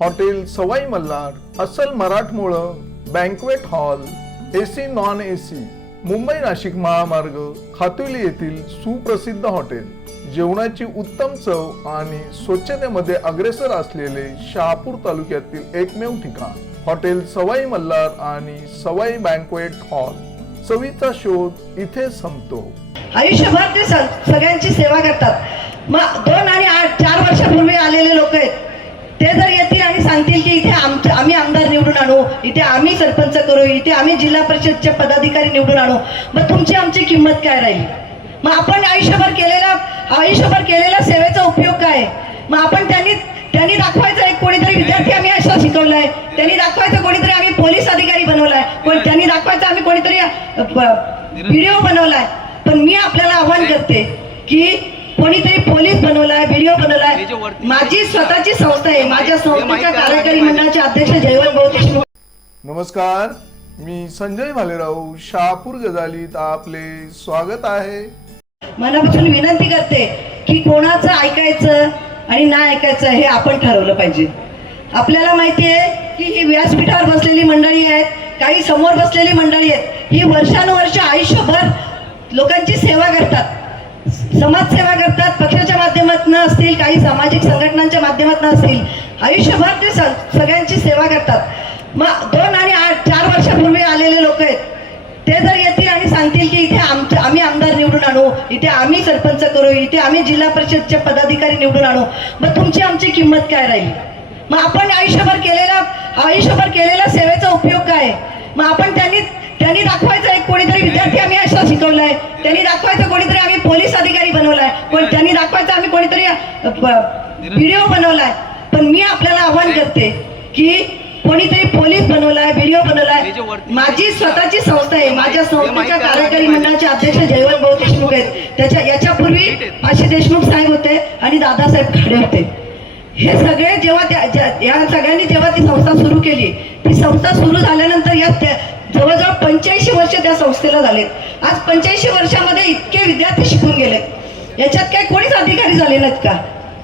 Hotel Sawai Malhar अस्सल मराठमोळं banquet hall AC non AC Mumbai Nashik महामार्ग खातुली येथील सुप्रसिद्ध हॉटेल. जेवणाची उत्तम चव आणि स्वच्छतेमध्ये अग्रेसर असलेले शहापूर तालुक्यातील एकमेव ठिकाण. हॉटेल सवाई मल्हार आणि सवाई बँकवेट हॉल चवीचा शोध इथे संपतो. आयुष्यभर ते सगळ्यांची सेवा करतात. मग दोन आणि आठ चार वर्षापूर्वी आलेले लोक आहेत. निवडून आणू. इथे आम्ही सरपंच करू. इथे आम्ही जिल्हा परिषदचे पदाधिकारी निवडून आणू. मग तुमची आमची किंमत काय राहील? मग आपण आयुष्यभर केलेला आयुष्यभर केलेल्या सेवेचा उपयोग काय? मग आपण त्यांनी त्यांनी दाखवायचं एक कोणीतरी विद्यार्थी आम्ही असा शिकवलाय. त्यांनी दाखवायचं कोणीतरी आम्ही पोलीस अधिकारी बनवलाय. कोण त्यांनी दाखवायचं आम्ही कोणीतरी व्हिडिओ बनवलाय. पण मी आपल्याला आव्हान करते की कोणीतरी पोलीस बनवलाय व्हिडिओ बनवलाय. माझी स्वतःची संस्था आहे. माझ्या संस्थेच्या कार्यकारी मंडळाचे अध्यक्ष जयवंत भाऊ देशमुख नमस्कार. मी संजय भालेराव शहापूर गजालीत आपले स्वागत आहे. मनापासून विनंती करते की कोणाचं ऐकायचं आणि नाही ऐकायचं हे आपण ठरवलं पाहिजे. आपल्याला माहिती आहे की ही व्यासपीठावर बसलेली मंडळी आहेत काही समोर बसलेली मंडळी आहेत. ही वर्षानुवर्ष आयुष्यभर लोकांची सेवा करतात. समाजसेवा करतात पक्षाच्या माध्यमातून असतील काही सामाजिक संघटनांच्या माध्यमातून असतील आयुष्यभर ते सगळ्यांची सेवा करतात. मग दोन आणि आठ चार वर्षापूर्वी आलेले लोक आहेत ते जर येतील आणि सांगतील की इथे आमचं आम्ही आमदार निवडून आणू इथे आम्ही सरपंच करू इथे आम्ही जिल्हा परिषदचे पदाधिकारी निवडून आणू मग तुमची आमची किंमत काय राहील? मग आपण आयुष्यभर केलेला आयुष्यभर केलेल्या सेवेचा उपयोग काय? मग आपण त्यांनी त्यांनी दाखवायचं एक कोणीतरी विद्यार्थी आम्ही असा शिकवलाय. त्यांनी दाखवायचं कोणीतरी आम्ही पोलीस अधिकारी बनवलाय. कोण त्यांनी दाखवायचं आम्ही कोणीतरी व्हिडिओ बनवलाय. पण मी आपल्याला आव्हान करते की कोणीतरी पोलीस बनवलाय व्हिडिओ बनवलाय. माझी स्वतःची संस्था आहे. माझ्या संस्थेच्या कार्यकारी मंडळाचे अध्यक्ष जयवंत भाऊ देशमुख आहेत. त्याच्या याच्यापूर्वी आशी देशमुख साहेब होते आणि दादासाहेब खाडे होते. हे सगळे जेव्हा त्या या सगळ्यांनी जेव्हा ती संस्था सुरू केली ती संस्था सुरू झाल्यानंतर या जवळजवळ पंच्याऐंशी वर्ष त्या संस्थेला झालेत. आज पंच्याऐंशी वर्षामध्ये इतके विद्यार्थी शिकून गेलेत. याच्यात काय कोणीच अधिकारी झाले नाहीत का?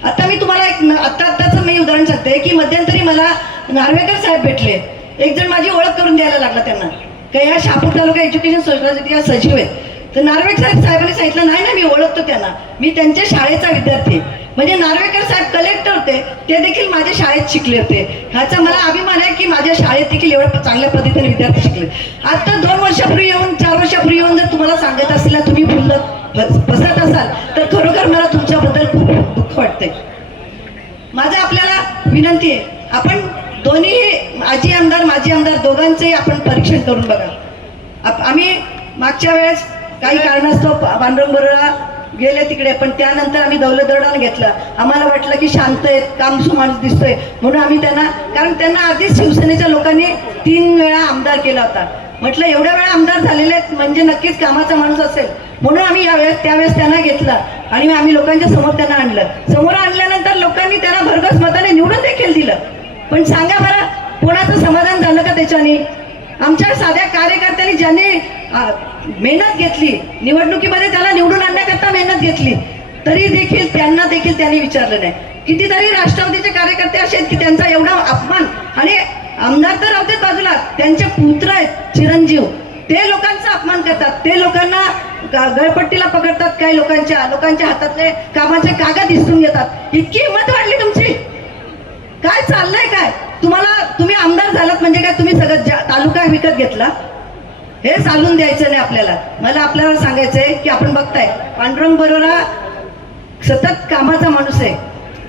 आता मी तुम्हाला एक आत्ता आत्ताचं मी उदाहरण सांगते की मध्यंतरी मला नार्वेकर साहेब भेटले. एक जण माझी ओळख करून द्यायला लागला त्यांना. का या शहापूर तालुका एज्युकेशन सोसायटी या सचिव आहेत. तर नार्वेकर साहेब साहेबांनी सांगितलं नाही ना मी ओळखतो त्यांना. मी त्यांच्या शाळेचा विद्यार्थी आहे." म्हणजे नार्वेकर साहेब कलेक्टर होते ते देखील माझ्या शाळेत शिकले होते. ह्याचा मला अभिमान आहे की माझ्या शाळेत देखील एवढ्या चांगल्या पद्धतीने विद्यार्थी शिकले. आता दोन वर्षापूर्वी येऊन चार वर्षापूर्वी येऊन जर तुम्हाला सांगत असेल तुम्ही फुललं बसत असाल तर खरोखर मला तुमच्याबद्दल खूप दुःख वाटतंय. माझं आपल्याला विनंती आहे आपण दोन्ही आजी आमदार माजी आमदार दोघांचंही आपण परीक्षण करून बघा. आम्ही मागच्या वेळेस काही कारणास्तव पांडुरंग बरोडा गेले तिकडे पण त्यानंतर आम्ही दौलत दरडाला आम्हाला वाटलं की शांत आहेत कामसू माणूस दिसतोय. म्हणून आम्ही त्यांना कारण त्यांना आधीच शिवसेनेच्या लोकांनी तीन वेळा आमदार केला होता. म्हटलं एवढ्या वेळा आमदार झालेले आहेत म्हणजे नक्कीच कामाचा माणूस असेल. म्हणून आम्ही यावेळेस त्यावेळेस त्यांना घेतला आणि आम्ही लोकांच्या समोर त्यांना आणलं. समोर आणल्यानंतर लोकांनी त्यांना भरघोस मताने निवडून देखील दिलं. पण सांगा बरं कोणाचं समाधान झालं का त्याच्याने? आमच्या साध्या कार्यकर्त्यांनी ज्यांनी मेहनत घेतली निवडणुकीमध्ये त्याला निवडून आणण्याकरता मेहनत घेतली तरी देखील त्यांना देखील त्यांनी विचारलं नाही. कितीतरी राष्ट्रवादीचे कार्यकर्ते असे आहेत की त्यांचा एवढा अपमान आणि आमदार तर राहते बाजूला त्यांचे पुत्र आहेत चिरंजीव. ते लोकांचा अपमान करतात. ते लोकांना गळपट्टीला पकडतात काही लोकांच्या लोकांच्या हातातले कामाचे कागद दिसून घेतात इतकी हिंमत वाढली तुमची. काय चाललंय काय? तुम्हाला तुम्ही आमदार झालात म्हणजे काय? तुम्ही सगळं तालुका विकत घेतला. हे चालून द्यायचं नाही आपल्याला. मला आपल्याला सांगायचंय की आपण बघताय पांडुरंग बरोरा सतत कामाचा माणूस आहे.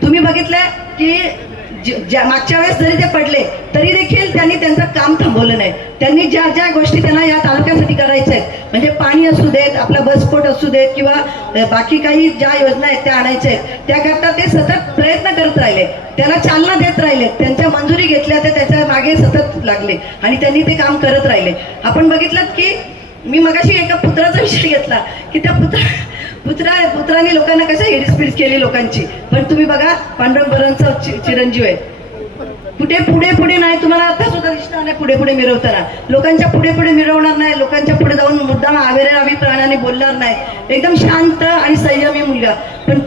तुम्ही बघितलंय की ज्या मागच्या वेळेस जरी ते पडले तरी देखील त्यांनी त्यांचं काम थांबवलं नाही. त्यांनी ज्या ज्या गोष्टी त्यांना या तालुक्यासाठी करायच्या आहेत म्हणजे पाणी असू देत आपला बसपोट असू देत किंवा बाकी काही ज्या योजना आहेत त्या आणायच्या आहेत त्याकरता ते सतत प्रयत्न करत राहिले. त्याला चालना देत राहिले. त्यांच्या मंजुरी घेतल्या तर त्याच्यामागे सतत लागले आणि त्यांनी ते काम करत राहिले. आपण बघितलं की मी मगाशी एका पुत्राचा विषय घेतला की त्या पुत्रा पुत्रा पुत्राने लोकांना कसं हेडस्पीड केली लोकांची? पण तुम्ही बघा पांडुरंग बरांचा चिरंजीव आहे. कुठे पुढे पुढे नाही तुम्हाला आता पुढे पुढे मिरवताना. लोकांच्या पुढे पुढे मिरवणार नाही लोकांच्या पुढे जाऊन मुद्दाम आवेरे प्राण्याने बोलणार नाही. एकदम शांत आणि संयमी मुलगा. पण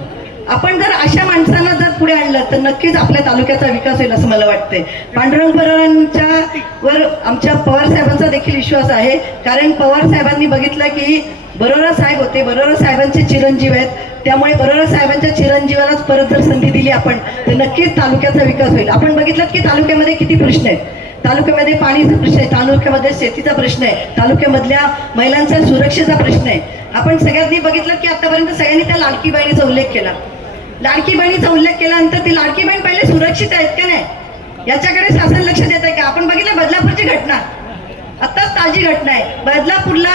आपण जर अशा माणसांना जर पुढे आणलं तर नक्कीच आपल्या तालुक्याचा विकास होईल असं मला वाटतंय. पांडुरंग पवारांच्या वर आमच्या पवार साहेबांचा देखील विश्वास आहे. कारण पवार साहेबांनी बघितलं की बरोरा साहेब होते. बरोरा साहेबांचे चिरंजीव आहेत. त्यामुळे बरोरा साहेबांच्या चिरंजीवालाच परत जर संधी दिली आपण तर नक्कीच तालुक्याचा विकास होईल. आपण बघितलं की तालुक्यामध्ये किती प्रश्न आहेत. तालुक्यामध्ये पाणीचा प्रश्न आहे. तालुक्यामध्ये शेतीचा प्रश्न आहे. तालुक्यामधल्या महिलांचा सुरक्षेचा प्रश्न आहे. आपण सगळ्यांनी बघितलं की आतापर्यंत सगळ्यांनी त्या लाडकी बहिणीचा उल्लेख केला. लाडकी बहिणीचा उल्लेख केल्यानंतर ती लाडकी बहीण पहिले सुरक्षित आहेत का नाही? याच्याकडे शासन लक्ष देत आहे का आपण बघितलं बदलापूरची घटना. आत्ताच ताजी घटना आहे. बदलापूरला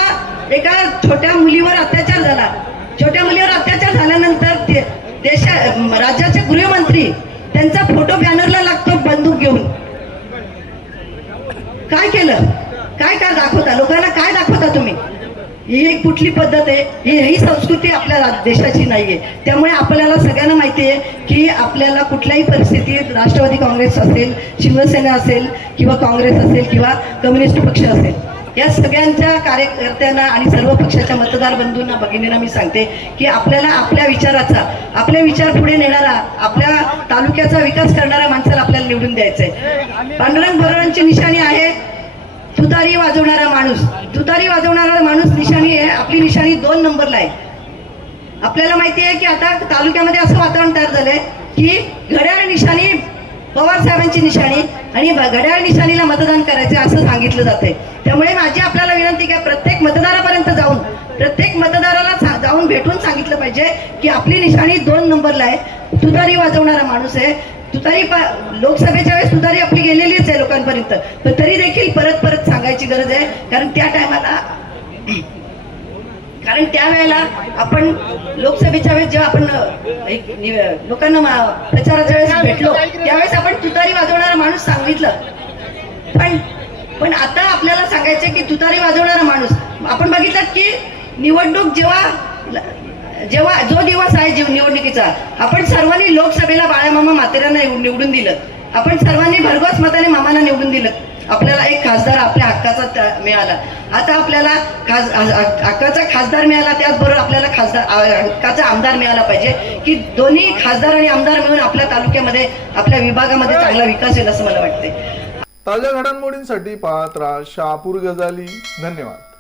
एका छोट्या मुलीवर अत्याचार झाला. छोट्या मुलीवर अत्याचार झाल्यानंतर देशा राज्याचे गृहमंत्री त्यांचा फोटो बॅनरला लागतो बंदूक घेऊन. काय केलं? काय काय दाखवता? लोकांना काय दाखवता तुम्ही? ही एक कुठली पद्धत आहे? ही ही संस्कृती आपल्या देशाची देशाची नाहीये. त्यामुळे आपल्याला सगळ्यांना माहिती आहे की आपल्याला कुठल्याही परिस्थितीत राष्ट्रवादी काँग्रेस असेल शिवसेना असेल किंवा काँग्रेस असेल किंवा कम्युनिस्ट पक्ष असेल या सगळ्यांच्या कार्यकर्त्यांना आणि सर्व पक्षाच्या मतदार बंधूंना भगिनींना मी सांगते की आपल्याला आपल्या विचाराचा आपले विचार पुढे नेणारा आपल्या तालुक्याचा विकास करणाऱ्या माणसाला निवडून द्यायचंय. पांडुरंग बरोबरांची निशाणी आहे तुतारी वाजवणारा माणूस. तुतारी वाजवणारा माणूस निशाणी आहे आपली निशाणी दोन नंबरला आहे. आपल्याला माहिती आहे की आता तालुक्यामध्ये असं वातावरण तयार झालंय की घड्याळ निशाणी पवार साहेबांची निशाणी आणि घड्याळ निशाणीला मतदान करायचं असं सांगितलं जातंय. त्यामुळे माझी आपल्याला विनंती की प्रत्येक मतदारापर्यंत जाऊन प्रत्येक मतदाराला सा- जाऊन भेटून सांगितलं पाहिजे की आपली निशाणी दोन नंबरला आहे. तुतारी वाजवणारा माणूस आहे. तुतारी पा- लोकसभेच्या वेळेस तुतारी आपली गेलेलीच आहे लोकांपर्यंत. पण तरी देखील परत परत सांगायची गरज आहे. कारण त्या टायमाला कारण त्यावेळेला आपण लोकसभेच्या वेळेस जेव्हा आपण एक लोकांना प्रचाराच्या वेळेस भेटलो त्यावेळेस आपण तुतारी वाजवणारा माणूस सांगितलं. पण पण आता आपल्याला सांगायचं की तुतारी वाजवणारा माणूस आपण बघितलं की निवडणूक जेव्हा जेव्हा जो दिवस आहे जीव निवडणुकीचा आपण सर्वांनी लोकसभेला बाळामामा मातेरांना निवडून दिलं. आपण सर्वांनी भरघोस मताने मामांना निवडून दिलं. आपल्याला एक खासदार आपल्या हक्काचा मिळाला. आता आपल्याला खास हक्काचा खासदार मिळाला त्याचबरोबर आपल्याला खासदार हक्काचा आमदार मिळाला पाहिजे की दोन्ही खासदार आणि आमदार मिळून आपल्या तालुक्यामध्ये आपल्या विभागामध्ये चांगला विकास होईल असं मला वाटते ताज्या घडामोडींसाठी पाहत राहा शहापूर गजाली. धन्यवाद.